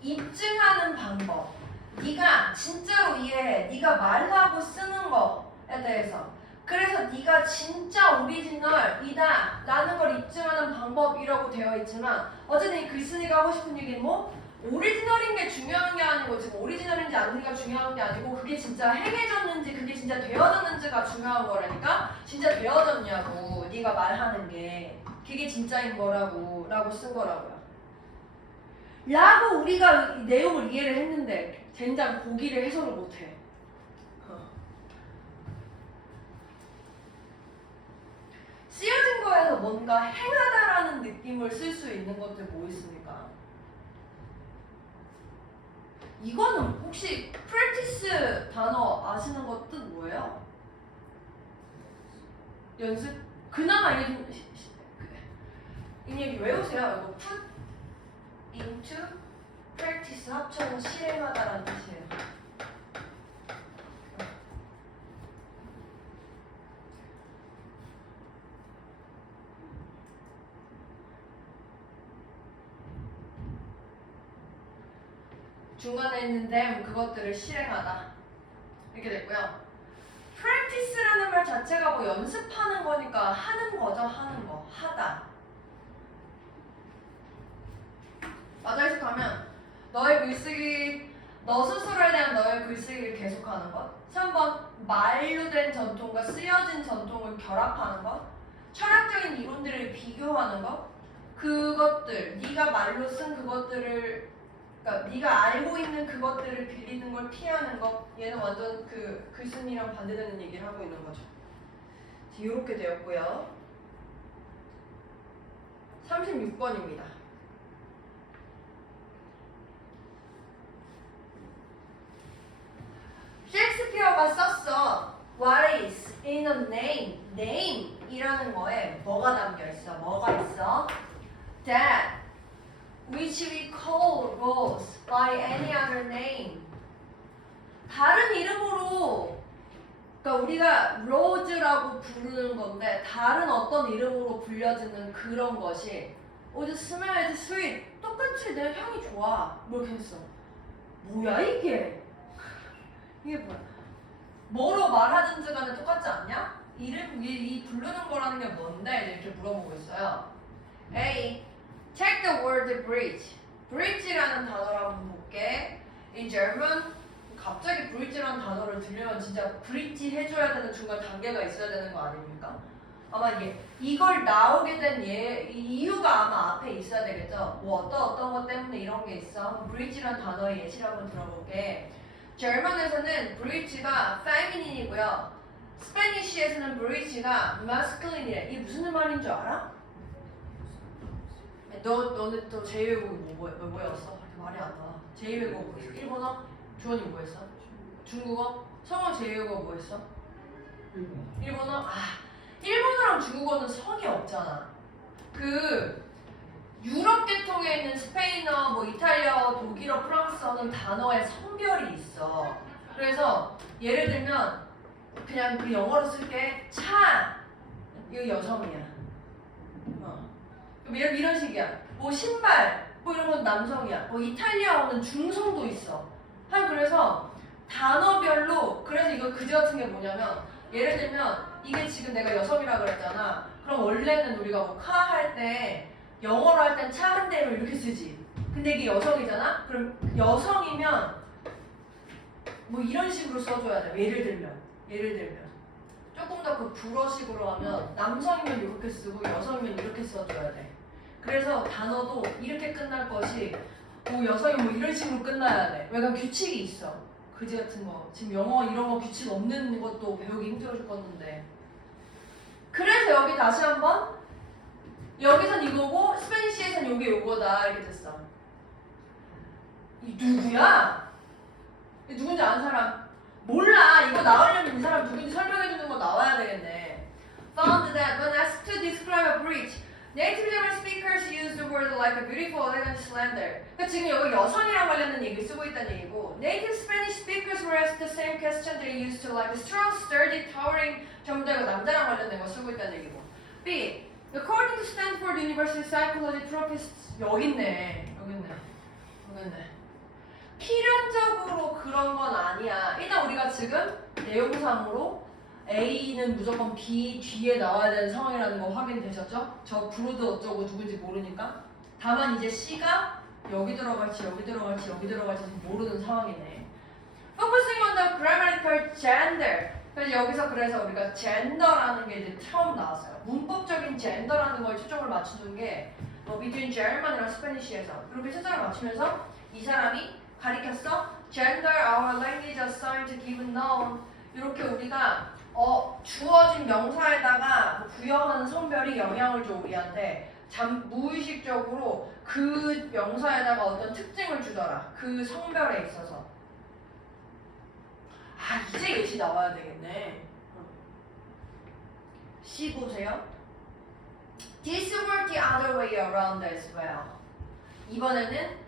입증하는 방법. 네가 진짜로 이해해. 네가 말하고 쓰는 거에 대해서. 그래서 네가 진짜 오리지널이다 라는 걸 입증하는 방법이라고 되어 있지만 어쨌든 이 글쓴이가 하고 싶은 얘기는 뭐? 오리지널인 게 중요한 게 아니고 지금 오리지널인지 아닌지가 중요한 게 아니고 그게 진짜 행해졌는지 그게 진짜 되어졌는지가 중요한 거라니까 진짜 되어졌냐고 네가 말하는 게 그게 진짜인 거라고 라고 쓴 거라고요. 라고 우리가 이 내용을 이해를 했는데 젠장 고기를 해석을 못해. 쓰여진 거에서 뭔가 행하다라는 느낌을 쓸 수 있는 것들 뭐 있습니까? 이거는 혹시 practice 단어 아시는 것 뜻 뭐예요? 연습? 그나마 이게 좀 이 얘기 외우세요. 이거 put into practice 합쳐서 실행하다라는 뜻이에요. 중간에 있는 them 그것들을 실행하다 이렇게 됐고요. practice라는 말 자체가 뭐 연습하는 거니까 하는 거죠. 하는 거. 하다. 맞아 해석하면 너의 글쓰기 너 스스로에 대한 너의 글쓰기를 계속하는 것. 3번 말로 된 전통과 쓰여진 전통을 결합하는 것. 철학적인 이론들을 비교하는 것. 그것들 네가 말로 쓴 그것들을 그러니까 네가 알고 있는 그것들을 빌리는 걸 피하는 것. 얘는 완전 그 글쓴이랑 반대되는 얘기를 하고 있는 거죠. 이렇게 되었고요. 36번입니다. 셰익스피어가 썼어. What is in a name? name 이라는 거에 뭐가 담겨 있어? 뭐가 있어? That which we call rose by any other name. 다른 이름으로 그러니까 우리가 rose라고 부르는 건데 다른 어떤 이름으로 불려지는 그런 것이 Oh, the smell is sweet. 똑같이 내 향이 좋아. 뭐 이렇게 했어. 뭐야 이게? 이게 뭐야? 뭐로 말하든지 간에 똑같지 않냐? 이름 이 부르는 거라는 게 뭔데? 이렇게 물어보고 있어요. A. Check the word bridge. bridge라는 단어를 한번 볼게. In German 갑자기 bridge라는 단어를 들으면 진짜 bridge 해줘야 되는 중간 단계가 있어야 되는 거 아닙니까? 아마 이걸 나오게 된 이유가 아마 앞에 있어야 되겠죠? 뭐 어떤 것 때문에 이런 게 있어? bridge라는 단어의 예시를 한번 들어볼게. German에서는 bridge가 feminine이고요. 스페니쉬에서는 bridge가 masculine이래. 이게 무슨 말인 줄 알아? 너는 또 제2외국이 뭐였어? 말이 안 나와. 제2외국 일본어? 주원이 뭐 했어? 중국어? 성어 제2외국어 뭐 했어? 일본어? 일본어랑 중국어는 성이 없잖아. 그 유럽 계통에 있는 스페인어, 뭐 이탈리아, 독일어, 프랑스어는 단어에 성별이 있어. 그래서 예를 들면 그냥 그 영어로 쓸게 차 이거 여성이야. 이런 식이야. 뭐 신발 뭐 이런 건 남성이야. 뭐 이탈리아어는 중성도 있어. 그래서 단어별로 그래서 이거 그지 같은 게 뭐냐면 예를 들면 이게 지금 내가 여성이라 그랬잖아. 그럼 원래는 우리가 뭐 카 할 때 영어로 할 땐 차 한 대로 이렇게 쓰지. 근데 이게 여성이잖아? 그럼 여성이면 뭐 이런 식으로 써줘야 돼. 예를 들면 조금 더 그 불어식으로 하면 남성이면 이렇게 쓰고 여성이면 이렇게 써줘야 돼. 그래서 단어도 이렇게 끝날 것이 뭐 여성이 뭐 이런 식으로 끝나야 돼. 왜냐면 규칙이 있어. 그지 같은 거. 지금 영어 이런 거 규칙 없는 것도 배우기 힘들어 죽겠는데. 그래서 여기 다시 한번 여기선 이거고 스페니쉬에선 요거다 이렇게 됐어. 이 누구야? 이 누군지 아는 사람? 몰라. 이거 나오려면 이 사람 누군지 설명해주는 거 나와야 되겠네. Found that when asked to describe a bridge, Native German speakers use the word like a beautiful, elegant, slender. 그러니까 지금 여기 여성이랑 관련된 얘기를 쓰고 있다는 얘기고 Native Spanish speakers were asked the same question they used to like strong, sturdy, towering 전부 다 이거 남자랑 관련된 거 쓰고 있다는 얘기고 B. According to Stanford University Psychology Therapists 여기 있네. 필연적으로 그런 건 아니야. 일단 우리가 지금 내용상으로 A는 무조건 B 뒤에 나와야 되는 상황이라는 거 확인되셨죠? 저 브로드 어쩌고 누군지 모르니까. 다만 이제 C가 여기 들어갈지 여기 들어갈지 여기 들어갈지 모르는 상황이네. Focusing on the grammatical gender. 그래서 우리가 gender라는 게 이제 처음 나왔어요. 문법적인 gender라는 거에 초점을 맞추는 게 between German이랑 스페니쉬에서 그렇게 초점을 맞추면서 이 사람이 가리켰어. Gender, our language assigned to given noun. 이렇게 우리가 주어진 명사에다가 부여하는 성별이 영향을 줘 우리한테 무의식적으로 그 명사에다가 어떤 특징을 주더라. 그 성별에 있어서. 이제 예시 나와야 되겠네. C 보세요. This worked the other way around as well. 이번에는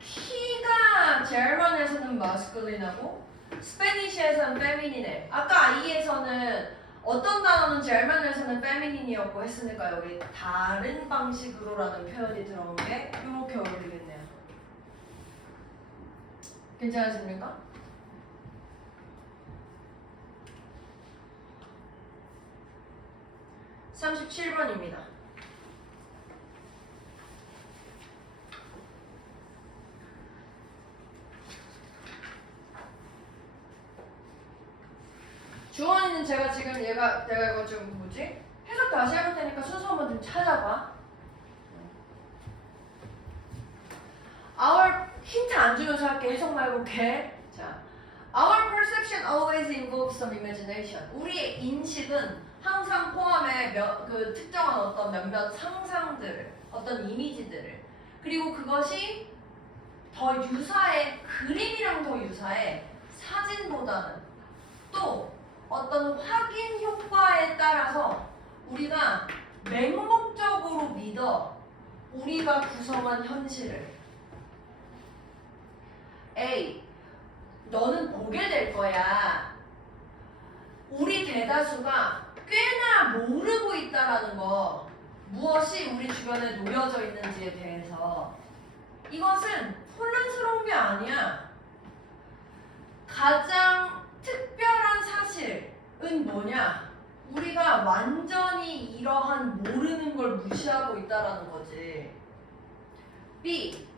키가 제르만에서는 마스쿨린하고 스페니쉬에서는 페미닌해. 아까 I에서는 어떤 단어는 제르만에서는 페미닌이었고 했으니까 여기 다른 방식으로라는 표현이 들어온 게 이렇게 어울리겠네요. 괜찮으십니까? (37번입니다) 주원이는 제가 지금 내가 이거 좀 해석 다시 해볼 테니까 순서 한번 좀 찾아봐. Our 힌트 안 주면서 할게. 해석만 해볼게. 자, Our perception always involves some imagination. 우리의 인식은 항상 포함해 그 특정한 어떤 몇몇 상상들을, 어떤 이미지들을, 그리고 그것이 더 유사해, 그림이랑 더 유사해, 사진보다는. 또 어떤 확인 효과에 따라서 우리가 맹목적으로 믿어 우리가 구성한 현실을. A. 너는 보게 될 거야. 우리 대다수가 꽤나 모르고 있다라는 거. 무엇이 우리 주변에 놓여져 있는지에 대해서. 이것은 혼란스러운 게 아니야. 가장 특별한 사실은 뭐냐? 우리가 완전히 이러한 모르는 걸 무시하고 있다라는 거지. B.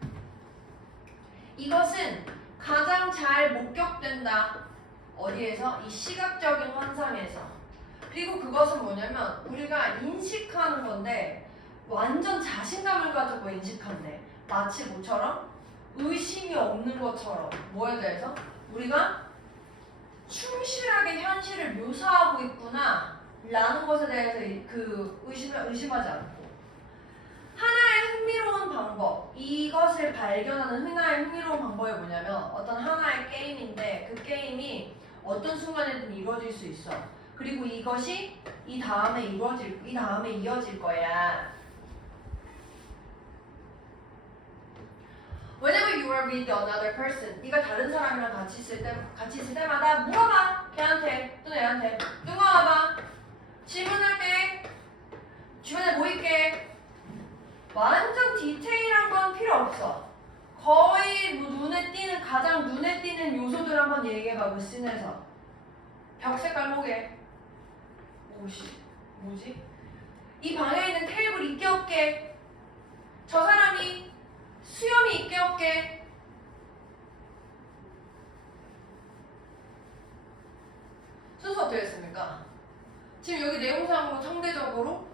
이것은 가장 잘 목격된다. 어디에서? 이 시각적인 환상에서. 그리고 그것은 뭐냐면 우리가 인식하는 건데 완전 자신감을 가지고 인식한대. 마치 뭐처럼? 의심이 없는 것처럼. 뭐에 대해서? 우리가 충실하게 현실을 묘사하고 있구나 라는 것에 대해서 의심하지 않고. 하나의 흥미로운 방법, 이것을 발견하는 하나의 흥미로운 방법이 뭐냐면 어떤 하나의 게임인데 그 게임이 어떤 순간에든 이루어질 수 있어. 그리고 이것이 이 다음에 이어질 거야. Whenever you are with another person, 네가 다른 사람이랑 같이 있을 때마다 물어봐. 걔한테 또는 애한테. 누가 와봐. 질문할게. 주변에 뭐 있게. 완전 디테일한 건 필요 없어. 거의 가장 눈에 띄는 요소들 한번 얘기해봐. 그 씬에서. 벽 색깔 뭐게? 뭐지? 이 방에 있는 테이블 있게 없게. 저 사람이 수염이 있게 없게. 순서 어떻게 됐습니까? 지금 여기 내용상으로 상대적으로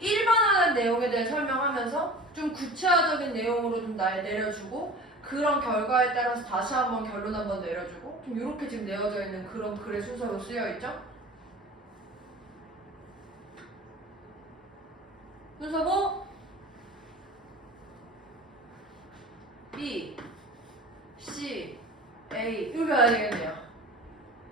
일반화된 내용에 대해 설명하면서 좀 구체화적인 내용으로 좀 내려주고 그런 결과에 따라서 다시 한번 결론 한번 내려주고 좀 이렇게 지금 내어져 있는 그런 글의 순서로 쓰여있죠? 순서고 B, C, A 이렇게 가야 되겠네요.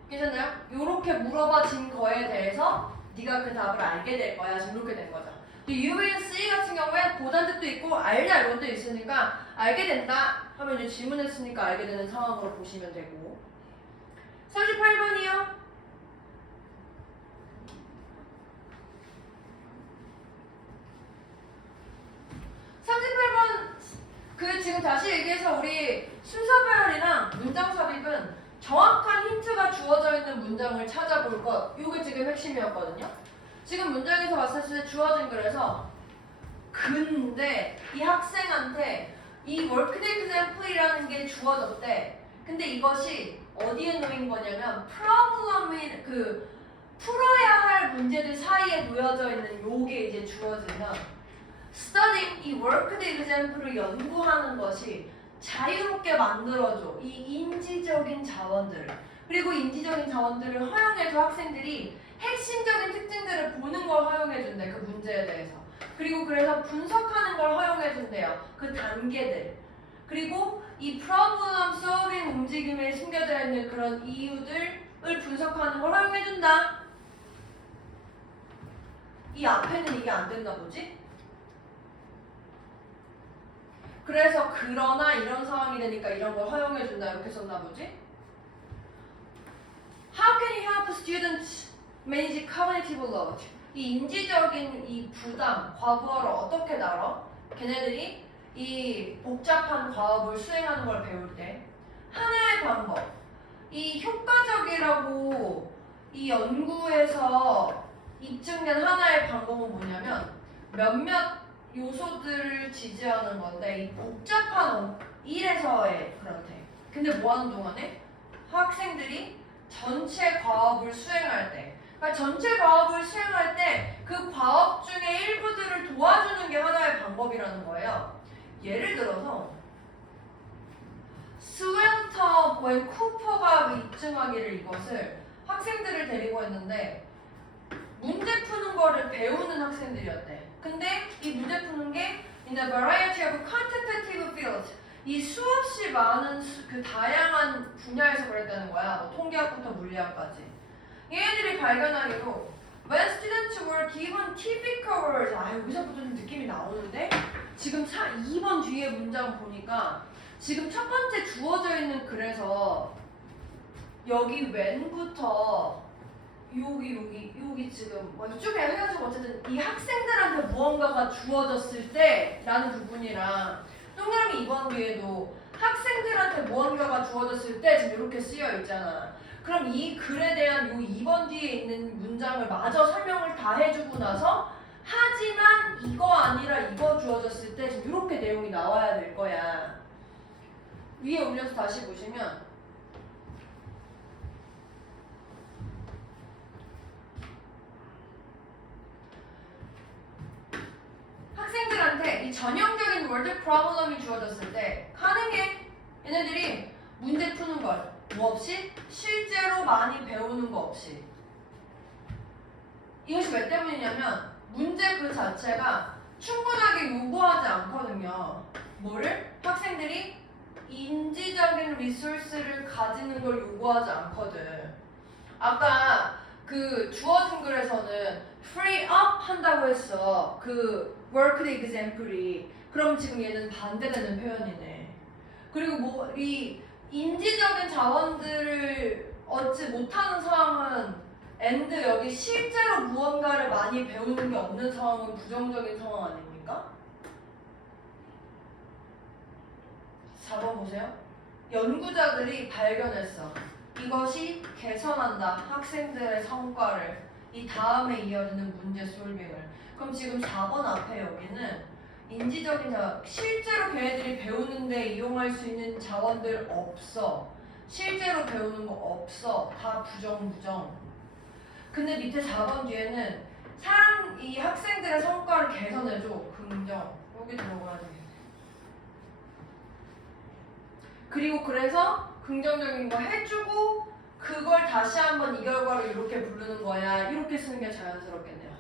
괜찮나요? 이렇게 물어봐진 거에 대해서 네가 그 답을 알게 될 거야. 지금 이렇게 된 거죠. U, V, C 같은 경우에 보단 뜻도 있고 알다 이런 뜻도 있으니까 알게 된다 하면 이제 질문했으니까 알게 되는 상황으로 보시면 되고. 38번이요. 그 지금 다시 얘기해서 우리 순서배열이랑 문장 삽입은 정확한 힌트가 주어져 있는 문장을 찾아볼 것. 이게 지금 핵심이었거든요. 지금 문장에서 봤을 때 주어진 글에서 근데 이 학생한테 이 work example이라는 게 주어졌대. 근데 이것이 어디에 놓인 거냐면 problem이 그 풀어야 할 문제들 사이에 놓여져 있는 요게 이제 주어지면 studying 이 worked example을 연구하는 것이 자유롭게 만들어줘. 이 인지적인 자원들을. 그리고 인지적인 자원들을 허용해줘. 학생들이 핵심적인 특징들을 보는 걸 허용해준대. 그 문제에 대해서. 그리고 그래서 분석하는 걸 허용해준대요. 그 단계들. 그리고 이 problem solving 움직임에 숨겨져 있는 그런 이유들을 분석하는 걸 허용해준다. 이 앞에는 이게 안 됐나 보지? 그래서 그러나 이런 상황이 되니까 이런 걸 허용해준다 이렇게 썼나 보지? How can you help students manage cognitive load? 이 인지적인 이 부담, 과부하를 어떻게 다뤄? 걔네들이 이 복잡한 과업을 수행하는 걸 배울 때 하나의 방법, 이 효과적이라고 이 연구에서 입증된 하나의 방법은 뭐냐면 몇몇 요소들을 지지하는 건데 이 복잡한 일에서의 그렇대. 근데 뭐 하는 동안에? 학생들이 전체 과업을 수행할 때 그러니까 전체 과업을 수행할 때 그 과업 중에 일부들을 도와주는 게 하나의 방법이라는 거예요. 예를 들어서 스웰터 웬 쿠퍼가 입증하기를 이것을 학생들을 데리고 했는데 문제 푸는 거를 배우는 학생들이었대. 근데 이 문제 푸는 게 in the variety of quantitative fields 이 수없이 많은 그 다양한 분야에서 그랬다는 거야. 뭐 통계학부터 물리학까지. 얘네들이 발견하기로 when students were given typical words 여기서부터 좀 느낌이 나오는데 지금 2번 뒤에 문장 보니까 지금 첫 번째 주어져 있는 글에서 여기 when부터 여기 지금 뭐 이쪽에 해가지고 어쨌든 이 학생들한테 무언가가 주어졌을 때 라는 부분이랑 동그라미 2번 뒤에도 학생들한테 무언가가 주어졌을 때 지금 이렇게 쓰여 있잖아. 그럼 이 글에 대한 요 2번 뒤에 있는 문장을 마저 설명을 다 해주고 나서 하지만 이거 아니라 이거 주어졌을 때 지금 이렇게 내용이 나와야 될 거야. 위에 올려서 다시 보시면 학생들한테 이 전형적인 월드 프로블럼이 주어졌을 때 가능해. 얘네들이 문제 푸는 걸 뭐 없이? 실제로 많이 배우는 거 없이. 이것이 왜 때문이냐면 문제 그 자체가 충분하게 요구하지 않거든요. 뭐를? 학생들이 인지적인 리소스를 가지는 걸 요구하지 않거든. 아까 그 주어진 글에서는 free up 한다고 했어. 그 worked example이. 그럼 지금 얘는 반대되는 표현이네. 그리고 뭐 이 인지적인 자원들을 얻지 못하는 상황은 and 여기 실제로 무언가를 많이 배우는 게 없는 상황은 부정적인 상황 아닙니까? 4번 보세요. 연구자들이 발견했어. 이것이 개선한다. 학생들의 성과를. 이 다음에 이어지는 문제 솔빙을. 그럼 지금 4번 앞에 여기는 인지적인 실제로 걔네들이 배우는데 이용할 수 있는 자원들 없어. 실제로 배우는 거 없어. 다 부정. 근데 밑에 4번 뒤에는 이 학생들의 성과를 개선해줘. 긍정. 여기 들어가야 되겠네. 그리고 그래서 긍정적인 거 해주고 그걸 다시 한번 이 결과를 이렇게 부르는 거야. 이렇게 쓰는 게 자연스럽겠네요.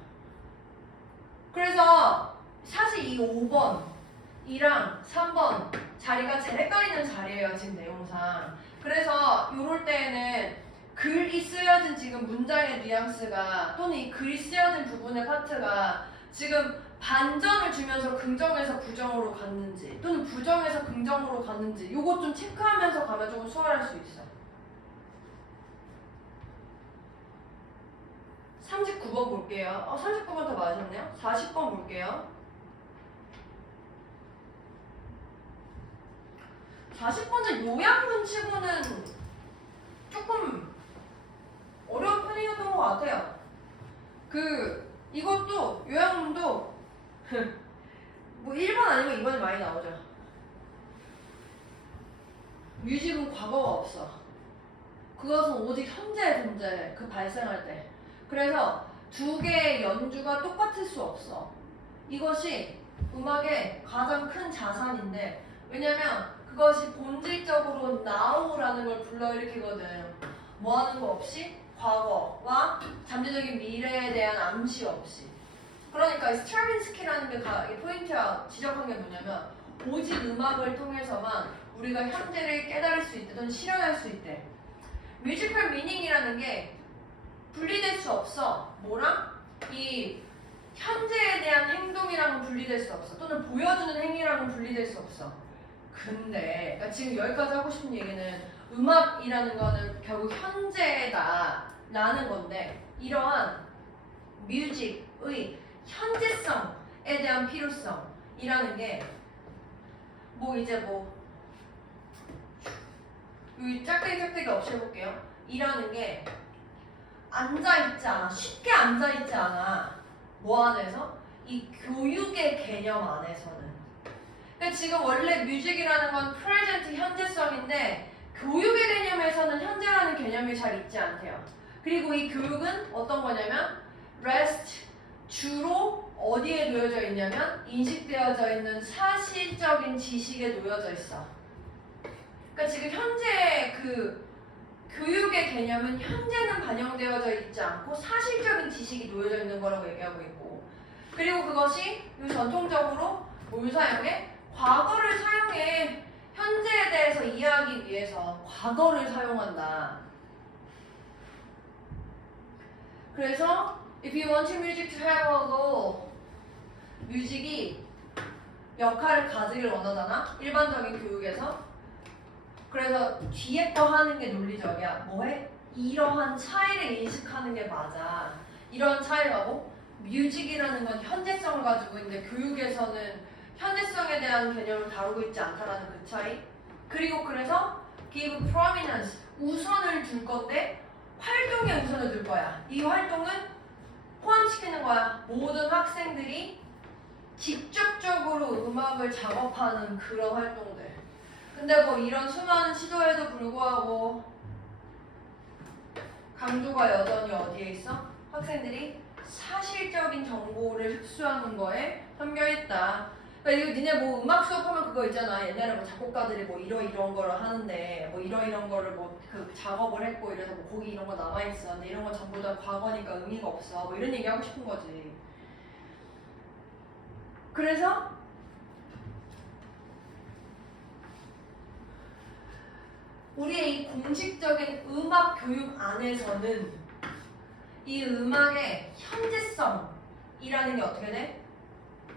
그래서 사실 이 5번이랑 3번 자리가 제일 헷갈리는 자리예요. 지금 내용상. 그래서 이럴 때에는 글이 쓰여진 지금 문장의 뉘앙스가 또는 이 글이 쓰여진 부분의 파트가 지금 반전을 주면서 긍정에서 부정으로 갔는지 또는 부정에서 긍정으로 갔는지 요것 좀 체크하면서 가면 조금 수월할 수 있어. 39번 볼게요. 39번 더 맞으셨네요. 40번 볼게요. 40번은 요약문 치고는 조금 어려운 편이었던 것 같아요. 이것도 요약문도 뭐 1번 아니면 2번에 많이 나오죠. 뮤직은 과거가 없어. 그것은 오직 현재의 존재, 그 발생할 때. 그래서 두 개의 연주가 똑같을 수 없어. 이것이 음악의 가장 큰 자산인데, 왜냐면 그것이 본질적으로 now라는 걸 불러일으키거든. 뭐 하는 거 없이 과거와 잠재적인 미래에 대한 암시 없이. 그러니까 이 스트라빈스키라는 게 포인트야 지적한 게 뭐냐면 오직 음악을 통해서만 우리가 현재를 깨달을 수 있대 또는 실현할 수 있대. 뮤지컬 미닝이라는 게 분리될 수 없어. 뭐랑? 이 현재에 대한 행동이랑은 분리될 수 없어. 또는 보여주는 행위랑은 분리될 수 없어. 근데 그러니까 지금 여기까지 하고 싶은 얘기는 음악이라는 거는 결국 현재다 라는 건데, 이러한 뮤직의 현재성에 대한 필요성이라는 게 여기 짝대기 없이 해볼게요. 이라는 게 앉아있지 않아. 쉽게 앉아있지 않아. 뭐 안에서? 이 교육의 개념 안에서는. 그러니까 지금 원래 뮤직이라는 건 프레젠트 현재성인데 교육의 개념에서는 현재라는 개념이 잘 있지 않대요. 그리고 이 교육은 어떤 거냐면 rest, 주로 어디에 놓여져 있냐면 인식되어져 있는 사실적인 지식에 놓여져 있어. 그러니까 지금 현재 그 교육의 개념은 현재는 반영되어져 있지 않고 사실적인 지식이 놓여져 있는 거라고 얘기하고 있고, 그리고 그것이 전통적으로 뭘 사용해? 과거를 사용해. 현재에 대해서 이해하기 위해서 과거를 사용한다. 그래서 if you want your music to have a goal, 뮤직이 역할을 가지길 원하잖아. 일반적인 교육에서. 그래서 뒤에 거 하는 게 논리적이야. 뭐해? 이러한 차이를 인식하는 게 맞아. 이런 차이라고 뮤직이라는 건 현재성을 가지고 있는데 교육에서는 현재성에 대한 개념을 다루고 있지 않다라는 그 차이. 그리고 그래서 give prominence, 우선을 줄 건데 활동에 우선을 둘 거야. 이 활동은 포함시키는 거야. 모든 학생들이 직접적으로 음악을 작업하는 그런 활동들. 근데 뭐 이런 수많은 시도에도 불구하고 강조가 여전히 어디에 있어? 학생들이 사실적인 정보를 흡수하는 거에 담겨있다. 그러니까 이거 니네 뭐 음악 수업하면 그거 있잖아. 옛날에 뭐 작곡가들이 뭐 이런 거를 하는데 뭐 이런 거를 뭐 그 작업을 했고 이래서 뭐 거기 이런 거 남아있어. 근데 이런 건 전부 다 과거니까 의미가 없어. 뭐 이런 얘기 하고 싶은 거지. 그래서 우리의 이 공식적인 음악 교육 안에서는 이 음악의 현재성이라는 게 어떻게 돼?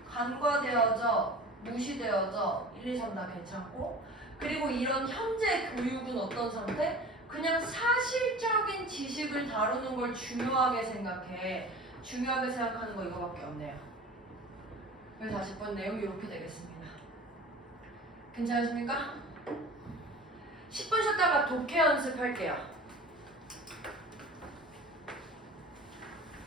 간과되어져, 무시되어져, 1, 2, 3 다 괜찮고, 그리고 이런 현재 교육은 어떤 상태? 그냥 사실적인 지식을 다루는 걸 중요하게 생각해. 중요하게 생각하는 거 이거밖에 없네요. 그래서 40번 내용이 이렇게 되겠습니다. 괜찮으십니까? 10분 쉬었다가 독해 연습할게요.